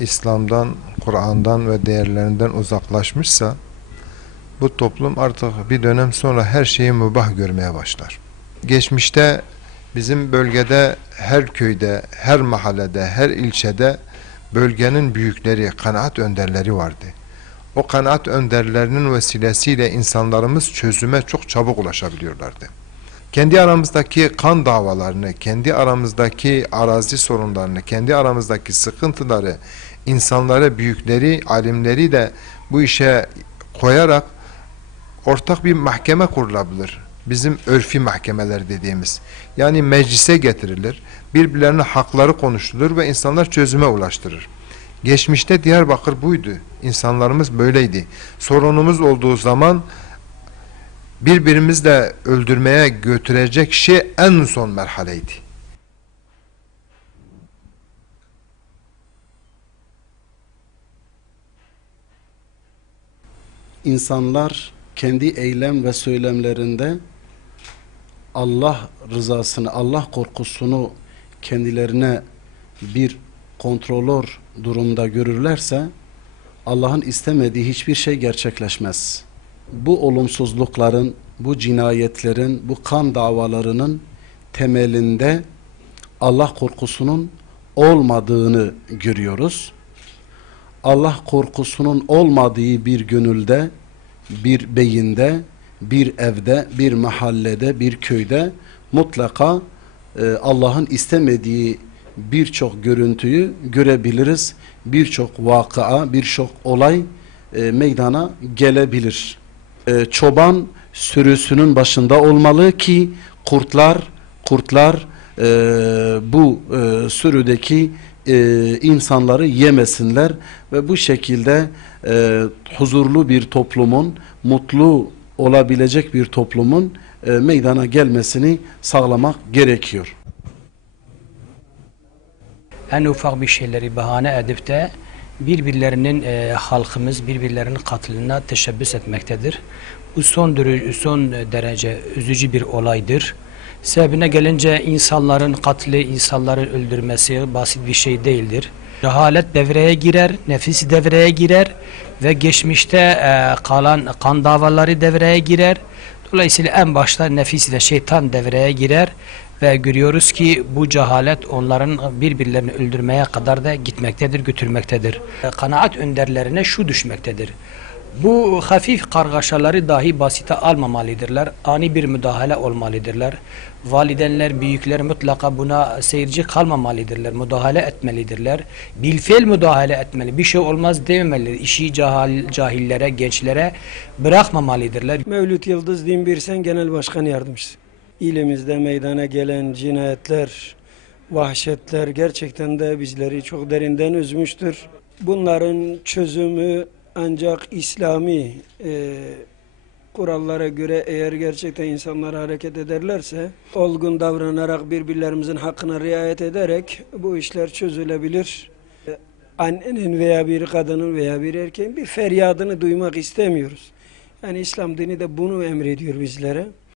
İslam'dan, Kur'an'dan ve değerlerinden uzaklaşmışsa bu toplum artık bir dönem sonra her şeyi mübah görmeye başlar. Geçmişte bizim bölgede her köyde, her mahallede, her ilçede bölgenin büyükleri, kanaat önderleri vardı. O kanaat önderlerinin vesilesiyle insanlarımız çözüme çok çabuk ulaşabiliyorlardı. Kendi aramızdaki kan davalarını, kendi aramızdaki arazi sorunlarını, kendi aramızdaki sıkıntıları, insanları, büyükleri, alimleri de bu işe koyarak ortak bir mahkeme kurulabilir. Bizim örfi mahkemeler dediğimiz. Yani meclise getirilir, birbirlerine hakları konuşulur ve insanlar çözüme ulaştırır. Geçmişte Diyarbakır buydu. İnsanlarımız böyleydi. Sorunumuz olduğu zaman birbirimizle öldürmeye götürecek şey en son merhaleydi. İnsanlar kendi eylem ve söylemlerinde Allah rızasını, Allah korkusunu kendilerine bir kontrolör durumda görürlerse Allah'ın istemediği hiçbir şey gerçekleşmez. Bu olumsuzlukların, bu cinayetlerin, bu kan davalarının temelinde Allah korkusunun olmadığını görüyoruz. Allah korkusunun olmadığı bir gönülde, bir beyinde, bir evde, bir mahallede, bir köyde mutlaka Allah'ın istemediği birçok görüntüyü görebiliriz. Birçok vakıa, birçok olay meydana gelebilir. Çoban sürüsünün başında olmalı ki kurtlar bu sürüdeki insanları yemesinler ve bu şekilde huzurlu bir toplumun, mutlu olabilecek bir toplumun meydana gelmesini sağlamak gerekiyor. En ufak bir şeyleri bahane edip de birbirlerinin halkımız birbirlerinin katlına teşebbüs etmektedir. Bu son derece üzücü bir olaydır. Sebebine gelince insanların katli, insanları öldürmesi basit bir şey değildir. Cehalet devreye girer, nefis devreye girer ve geçmişte kalan kan davaları devreye girer. Dolayısıyla en başta nefis ve şeytan devreye girer ve görüyoruz ki bu cehalet onların birbirlerini öldürmeye kadar da gitmektedir, götürmektedir. Kanaat önderlerine şu düşmektedir: bu hafif kargaşaları dahi basite almamalıdırlar. Ani bir müdahale olmalıdırlar. Validenler, büyükler mutlaka buna seyirci kalmamalıdırlar. Müdahale etmelidirler. Bilfiil müdahale etmeli. Bir şey olmaz dememelidir. İşi cahillere, gençlere bırakmamalıdırlar. Mevlüt Yıldız Dinbirsen Genel Başkan Yardımcısı. İlimizde meydana gelen cinayetler, vahşetler gerçekten de bizleri çok derinden üzmüştür. Bunların çözümü ancak İslami kurallara göre eğer gerçekten insanlar hareket ederlerse, olgun davranarak birbirlerimizin hakkına riayet ederek bu işler çözülebilir. Annenin veya bir kadının veya bir erkeğin bir feryadını duymak istemiyoruz. Yani İslam dini de bunu emrediyor bizlere.